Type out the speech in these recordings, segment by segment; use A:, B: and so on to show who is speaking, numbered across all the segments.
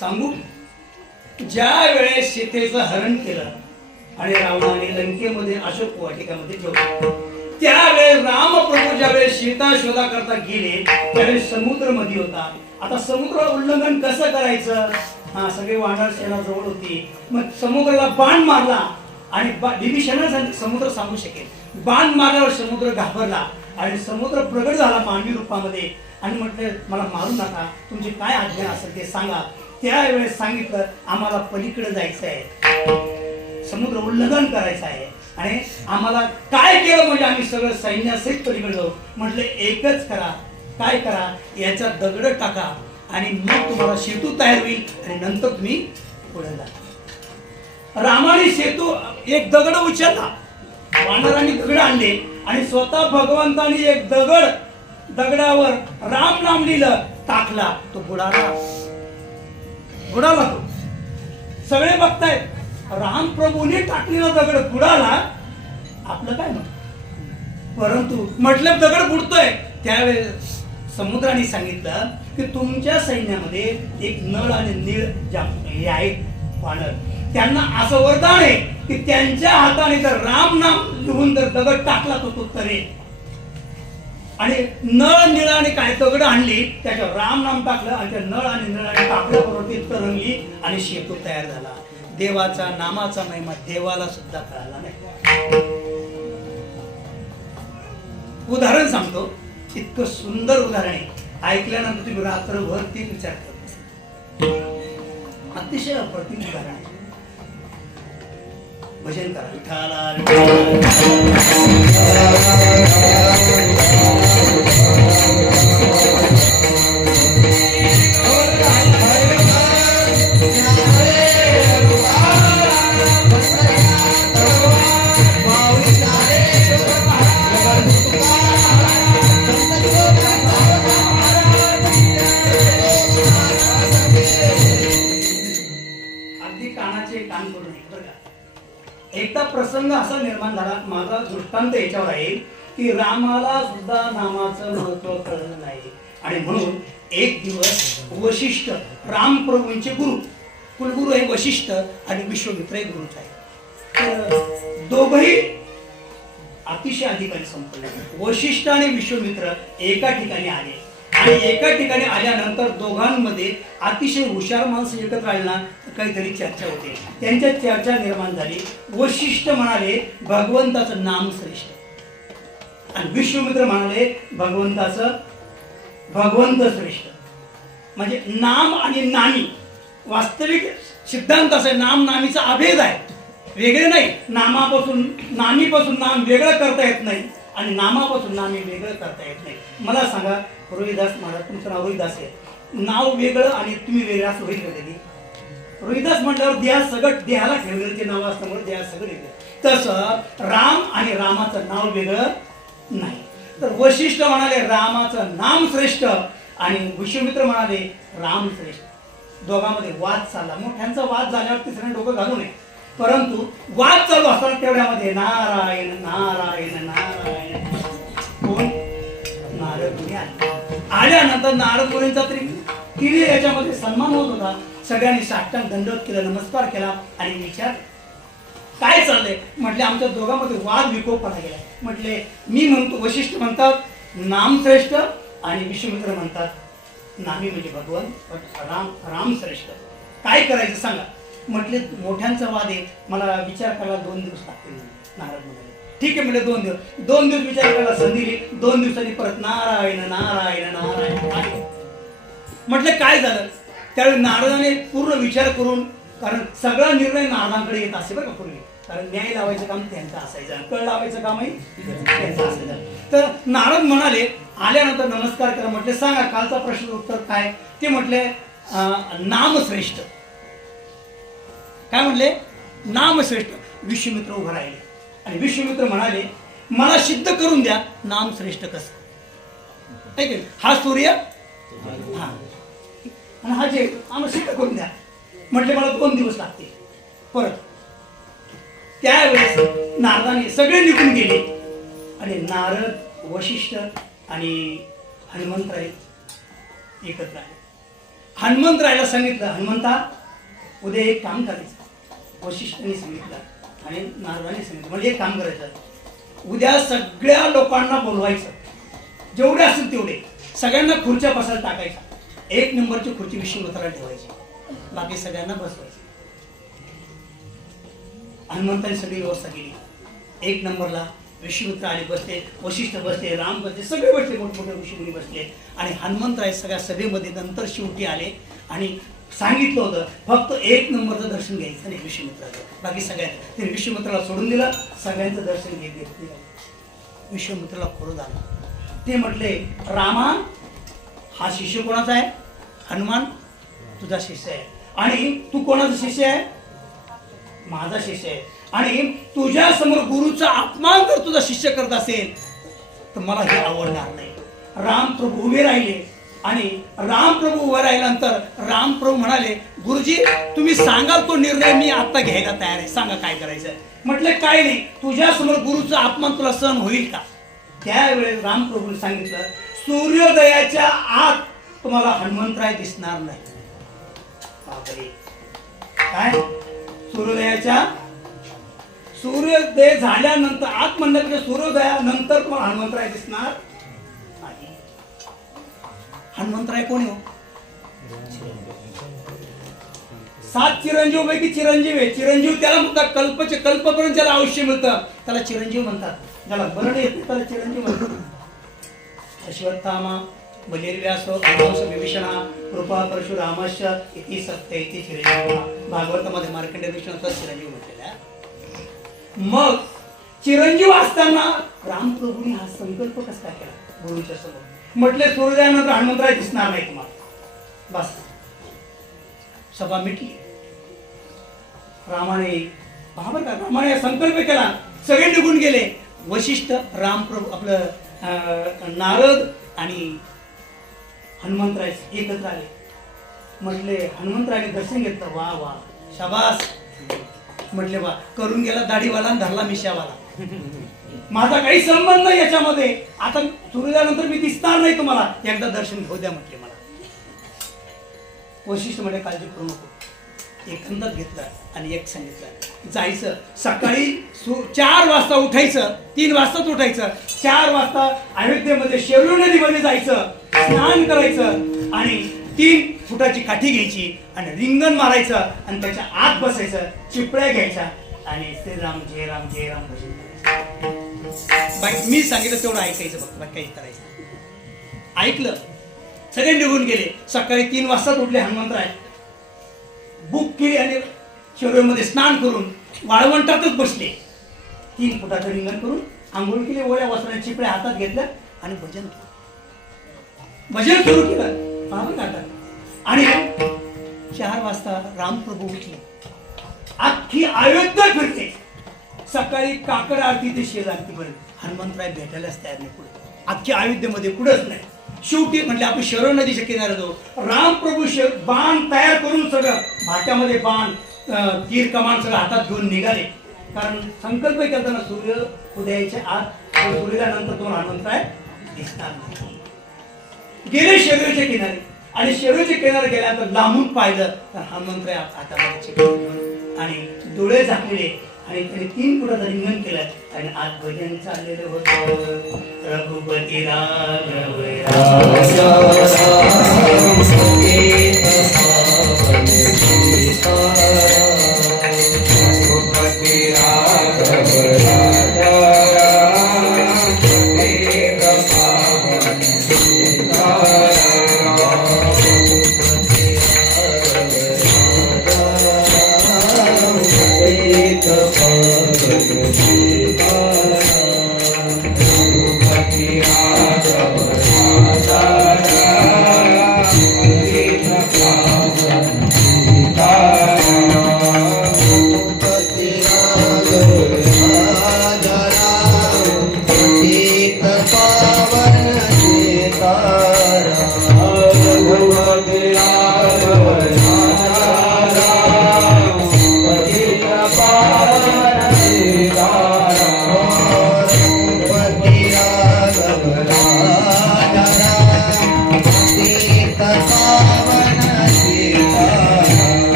A: सांगू? ज्या वेळेस सीतेचं हरण केलं आणि रावणाने लंकेमध्ये अशोक वाटिकामध्ये ठेवलं त्यावेळेस रामप्रभू ज्यावेळेस सीता शोधा करता गेले त्यावेळेस समुद्रमध्ये होता. आता समुद्र उल्लंघन कसं करायचं? हा सगळे वानर सेना जवळ होती. मग समुद्राला बाण मारला आणि बा- समुद्र सांगू शकेल. बाण मारल्यावर समुद्र घाबरला आणि समुद्र प्रगट झाला मानवी रूपामध्ये. आणि म्हटलं मला मारू नका. तुमची काय आज्ञा असेल ते सांगा. त्यावेळेस सांगितलं आम्हाला पलीकडे जायचं आहे. समुद्र उल्लंघन करायचं आहे. आणि आम्हाला काय केलं म्हणजे आम्ही सगळं सैन्यासहित पलीकडे जाऊ? म्हटलं एकच करा. काय करा? याचा दगड टाका आणि मग तुम्हाला सेतू तयार होईल आणि नंतर तुम्ही पुढे जा. रामाने सेतू एक दगड उचलला. वानरांनी दगड आणले आणि स्वतः भगवंतानी एक दगड दगडावर राम नाम लिहिलं टाकला. तो बुडाला. बुडाला तो. सगळे बघतायत रामप्रभूने टाकलेला दगड बुडाला आपलं काय म्हणत परंतु म्हटलं दगड बुडतोय. त्यावेळेस समुद्राने सांगितलं की तुमच्या सैन्यामध्ये एक नळ आणि नीळ ज्या हे आहेत वानर त्यांना असं वरदान आहे की त्यांच्या हाताने जर राम नाम लिहून जर दगड टाकला तो तो तरेल. आणि नळ निळ आणि काय दगड आणली त्याच्यावर राम नाम टाकलं आणि त्या नळ आणि निळाने टाकल्याबरोबर ती तरंगली आणि शेतू तयार झाला. देवाचा नामाचा महिमा देवाला सुद्धा कळाला नाही. उदाहरण सांगतो. इतकं सुंदर उदाहरण आहे. ऐकल्यानंतर तुम्ही रात्रभर ती विचार करत अतिशय अप्रतिम उदाहरण आहे. भजन करा. विठाला याच्यावर आहे की रामाला सुद्धा नामाचं महत्त्व कळलं नाही. आणि म्हणून एक दिवस वशिष्ठ रामप्रभूंचे गुरु कुलगुरू हे वशिष्ठ आणि विश्वमित्र हे गुरुच आहे तर दोघही अतिशय अधिकारी संपन्न वशिष्ठ आणि विश्वमित्र एका ठिकाणी आले. आणि एका ठिकाणी आल्यानंतर दोघांमध्ये अतिशय हुशार माणसं एकत्र आले ना काहीतरी चर्चा होते. त्यांच्यात चर्चा निर्माण झाली. वशिष्ठ म्हणाले भगवंताचं नाम श्रेष्ठ. आणि विश्वमित्र म्हणाले भगवंताचं भगवंत श्रेष्ठ. म्हणजे नाम आणि नामी. वास्तविक सिद्धांत असा आहे, नाम नामीचा अभेद आहे. वेगळे नाही. नामापासून नामीपासून नाम वेगळं करता येत नाही. आणि नामापासून नामी वेगळं करता येत नाही. मला सांगा रोहिदास महाराज तुमचं नाव रोहिदास आहे. नाव वेगळं आणि तुम्ही वेगळं असं होईल कधी? रोहिदास म्हटल्यावर देहा सगळं देहाला ठेवलेलं ते नाव असल्यामुळे देहा सगट येते तसं राम आणि रामाचं नाव वेगळं नाही. तर वशिष्ठ म्हणाले रामाचं नाम श्रेष्ठ आणि विश्वमित्र म्हणाले राम श्रेष्ठ. दोघांमध्ये वाद चालला. मोठ्यांचा वाद झाल्यावर तिसऱ्या डोकं घालू नये. परंतु वाद चालू असताना तेवढ्यामध्ये नारायण नारायण नारायण. कोण? नारद मुनी आल्यानंतर नारद मुनींचा तरी तिने याच्यामध्ये सन्मान होत होता. सगळ्यांनी साष्टांग दंडवत केला नमस्कार केला आणि विचार काय चाललंय? म्हटले आमच्या दोघांमध्ये वाद विकोपाला गेला म्हटले मी म्हणतो वशिष्ठ म्हणतात नामश्रेष्ठ आणि विश्वमित्र म्हणतात. नामी म्हणजे भगवान राम रामश्रेष्ठ. काय करायचं सांगा. म्हटले मोठ्यांचा वाद आहे. मला विचार करायला दोन दिवस लागतील नारद म्हणाले. ठीक आहे म्हणजे दोन दिवस. दोन दिवस विचार करायला संधी दिली दोन दिवसांनी परत नारायण नारायण नारायण. आले. म्हटलं काय झालं? त्यावेळी नारदाने पूर्ण विचार करून कारण सगळा निर्णय नारदांकडे येत असे बरं का पूर्वी. कारण न्याय लावायचं काम त्यांचं असायचं कळ लावायचं कामही त्यांचं असायचं. तर नारद म्हणाले आल्यानंतर नमस्कार करा म्हटले सांगा कालचा प्रश्न उत्तर काय? ते म्हटले नामश्रेष्ठ. नाम श्रेष्ठ काय म्हटले? नाम श्रेष्ठ विश्वमित्र उभं राहिले. आणि विश्वमित्र म्हणाले मला सिद्ध करून द्या नाम श्रेष्ठ कसं ऐकेल हा सूर्य? हा. आणि हा जे आम्हाला सिद्ध करून द्या. म्हटले मला दोन दिवस लागतील. परत. त्यावेळेस नारदाने सगळे निघून गेले. आणि नारद वशिष्ठ आणि हनुमंतराय एकत्र आले. हनुमंतरायला सांगितलं हनुमंता उद्या एक काम करायचं. वशिष्ठाने सांगितलं आणि नारदाने सांगितलं म्हणजे एक काम करायचं. उद्या सगळ्या लोकांना बोलवायचं. जेवढे असतील तेवढे. सगळ्यांना खुर्च्या बसायला टाकायच्या एक नंबरची खुर्ची विष्णुमित्राला ठेवायची. बाकी सगळ्यांना बसवायची. हनुमंतांनी सगळी व्यवस्था केली. एक नंबरला विष्णुमित्र आले बसले वशिष्ठ बसले राम बसले सगळे बसले मोठमोठे ऋषीमुनी बसले. आणि हनुमंतराय सगळ्या सभेमध्ये नंतर शेवटी आले आणि सांगितलं होतं फक्त एक नंबरचं दर्शन घ्यायचं नाही विश्वमित्राचं बाकी सगळ्या त्यांनी विश्वमित्राला सोडून दिलं सगळ्यांचं दर्शन घेत घेत विश्वमित्राला खोरं झालं. ते म्हटले रामा हा शिष्य कोणाचा आहे? हनुमान तुझा शिष्य आहे. आणि तू कोणाचा शिष्य आहे? माझा शिष्य आहे. आणि तुझ्या समोर गुरुचा अपमान जर तुझा शिष्य करत असेल तर मला हे आवडणार नाही. राम प्रभू उभे राहिले आणि राम प्रभू उभे राहिल्यानंतर राम प्रभू म्हणाले गुरुजी तुम्ही सांगाल तो निर्णय मी आता घ्यायला तयार आहे. सांगा काय करायचं म्हटलं काय नाही. तुझ्या समोर गुरुचा अपमान तुला सहन होईल का? त्यावेळेस रामप्रभूने सांगितलं सूर्योदयाच्या आत तुम्हाला हनुमंतराय दिसणार नाही. काय? सूर्योदयाच्या? सूर्योदय झाल्यानंतर आत म्हणलं की सूर्योदयानंतर तुम्हाला हनुमंतराय दिसणार नाही. हनुमंतराय कोण हो? सात चिरंजीव पैकी चिरंजीव आहे. चिरंजीव त्याला म्हणतात कल्पचे कल्पपर्यंत ज्याला आयुष्य मिळतं त्याला चिरंजीव म्हणतात. ज्याला मरण येत त्याला चिरंजीव म्हणतात. अश्वत्थामा बलिर्व्यासो अमांस विभीषणा कृपा परशुरामश्च इति सत्य इति चिरंजीव भागवतामध्ये मार्कंडेय विष्णूचा चिरंजीव म्हटलेला मग चिरंजीव असताना रामप्रभूंनी हा संकल्प कसा केला गुरुच्या समोर? म्हटले सूर्योदयानंतर हनुमंतराय दिसणार नाही तुम्हाला. बस. सभा मिटली. रामाने पहा बरं का रामाने संकल्प केला. सगळे निघून गेले. वशिष्ठ रामप्रभू आपलं नारद आणि हनुमंतराय एकत्र आले. म्हटले हनुमंतरायने दर्शन घेतलं. वा वा शाबास. म्हटले वा करून गेला दाढीवाला आणि धरला मिशावाला माझा काही संबंध नाही याच्यामध्ये. आता सूर्योदयानंतर मी दिसणार नाही तुम्हाला. एकदा दर्शन घेऊ द्या म्हटले मला. वशिष्ठ म्हणजे काळजी करू नको. एकंदर घेतलं आणि एक सांगितलं. जायचं. सकाळी चार वाजता उठायचं तीन वाजताच उठायचं. चार वाजता अयोध्येमध्ये शेरू नदीमध्ये जायचं स्नान करायचं आणि तीन फुटाची काठी घ्यायची आणि रिंगण मारायचं आणि त्याच्या आत बसायचं चिपळ्या घ्यायच्या आणि श्रीराम जय राम जय राम भजन मी सांगितलं तेवढं ऐकायचं फक्त बाकी काही करायचं ऐकलं. सगळे निघून गेले. सकाळी तीन वाजताच उठले हनुमंतराय. बुक केली आणि शिरोमध्ये स्नान करून वाळवंटातच बसले. तीन फुटाचं रिंगण करून आंघोळ केली ओळ्या वस्त्राने चिपळ्या हातात घेतल्या आणि भजन केलं. भजन सुरू केलं. पाहून काढतात आणि चार वाजता रामप्रभू उठले. अख्खी अयोध्या फिरते. सकाळी काकड आरती ते शेज आरती पर्यंत. हनुमंतराय भेटायलाच तयार नाही पुढे. अख्खी अयोध्येमध्ये कुठंच नाही. शेवटी म्हटले आपण शरण नदीच्या किनारे जाऊ रामप्रभू शे- बाण तयार करून सगळं भाट्यामध्ये बाण तीर कमान सगळं हातात घेऊन निघाले. कारण संकल्प करताना सूर्य उदयाच्या आत सूर्योदयानंतर दोन हनुमंतराय दिसणार नाही. गेले शेरूच्या किनारे. आणि शेरूच्या किनारे गेल्यानंतर लांबून पाहिलं तर हनुमंतराय हातामध्ये आणि डोळे झाकलेले. तीन फुटाचं रिंगण केलं आणि आज भजन चाललेलं होतं रघुपती राघव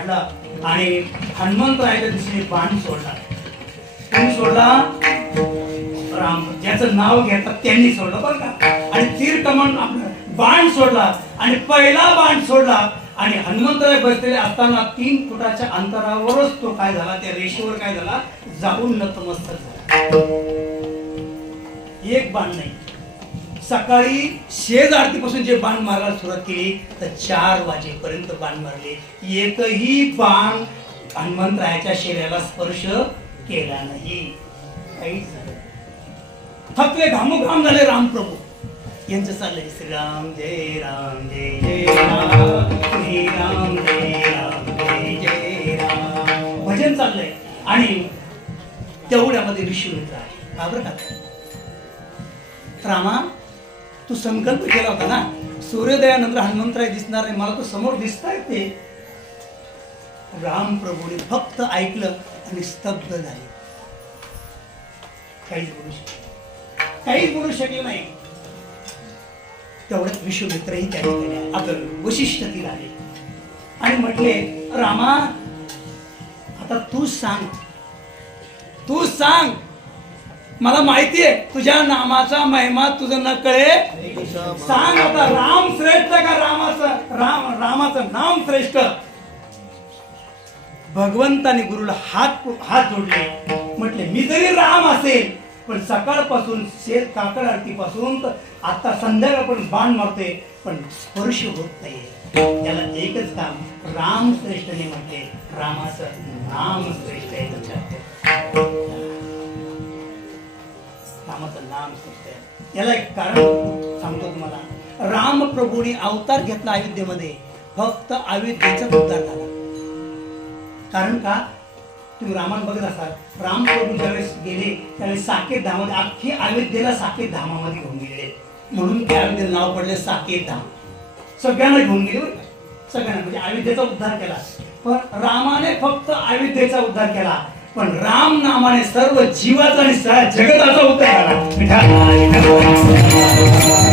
A: काढला आणि हनुमंतरायाच्या दिशेने बाण सोडला. कोणी सोडला. राम ज्याचं नाव घेतात त्यांनी सोडलं बरं का? आणि तीर कमान आपलं बाण सोडला आणि पहिला बाण सोडला. आणि हनुमंतराय बसलेले असताना तीन फुटाच्या अंतरावरच तो काय झाला? त्या रेषेवर काय झाला? जाऊन नतमस्तक झाला. एक बाण नाही. सकाळी शेज आरतीपासून जे बाण मारायला सुरुवात केली तर चार वाजेपर्यंत बाण मारले. एकही बाण हनुमंतरायाच्या शरीराला स्पर्श केला नाही. काहीच झालं थकले घामोघाम झाले रामप्रभू यांचं चाललंय श्रीराम जय राम जय जय राम. श्रीराम जय राम जय जय राम. भजन चाललंय. आणि तेवढ्यामध्ये विश्वमित्र आहे. का बरं का? रामा तू संकल्प केला होता ना सूर्योदयानंतर हनुमंतराय दिसणार नाही मला तो समोर दिसताय ते राम प्रभूने फक्त ऐकलं आणि स्तब्ध झाले. काहीच बोलू शकले काहीच बोलू शकले नाही. तेवढ्यात विश्वमित्रही त्या ठिकाणी आले. वशिष्ठ तिला आले. आणि म्हटले रामा आता तू सांग. तू सांग. मला माहितीये तुझ्या नामाचा महिमा तुझं न कळे सांग आता राम श्रेष्ठ का रामाचं राम रामाचं नाम श्रेष्ठ? भगवंताने गुरुला हात हात जोडले. म्हटले मी जरी राम असेल पण सकाळपासून शेत काकड आरतीपासून तर आता संध्याकाळपर्यंत बाण मारते पण स्पर्श होत नाही त्याला एकच काम राम श्रेष्ठने म्हटले रामाचं नाम श्रेष्ठ आहे काम करते याला एक कारण सांगतो तुम्हाला. राम प्रभूने अवतार घेतला अयोध्येमध्ये. फक्त अयोध्येचाच उद्धार झाला. कारण का? तुम्ही रामायण बघत असाल. राम प्रभू ज्यावेळेस गेले त्यावेळेस साकेत धामामध्ये अख्खी अयोध्येला साकेत धामामध्ये घेऊन गेले. म्हणून त्या अयोध्येला नाव पडले साकेत धाम. सगळ्यांना घेऊन गेले सगळ्यांना. म्हणजे अयोध्येचा उद्धार केला. पण रामाने फक्त अयोध्येचा उद्धार केला. पण राम नामाने सर्व जीवाचा आणि जगताचा होता झाला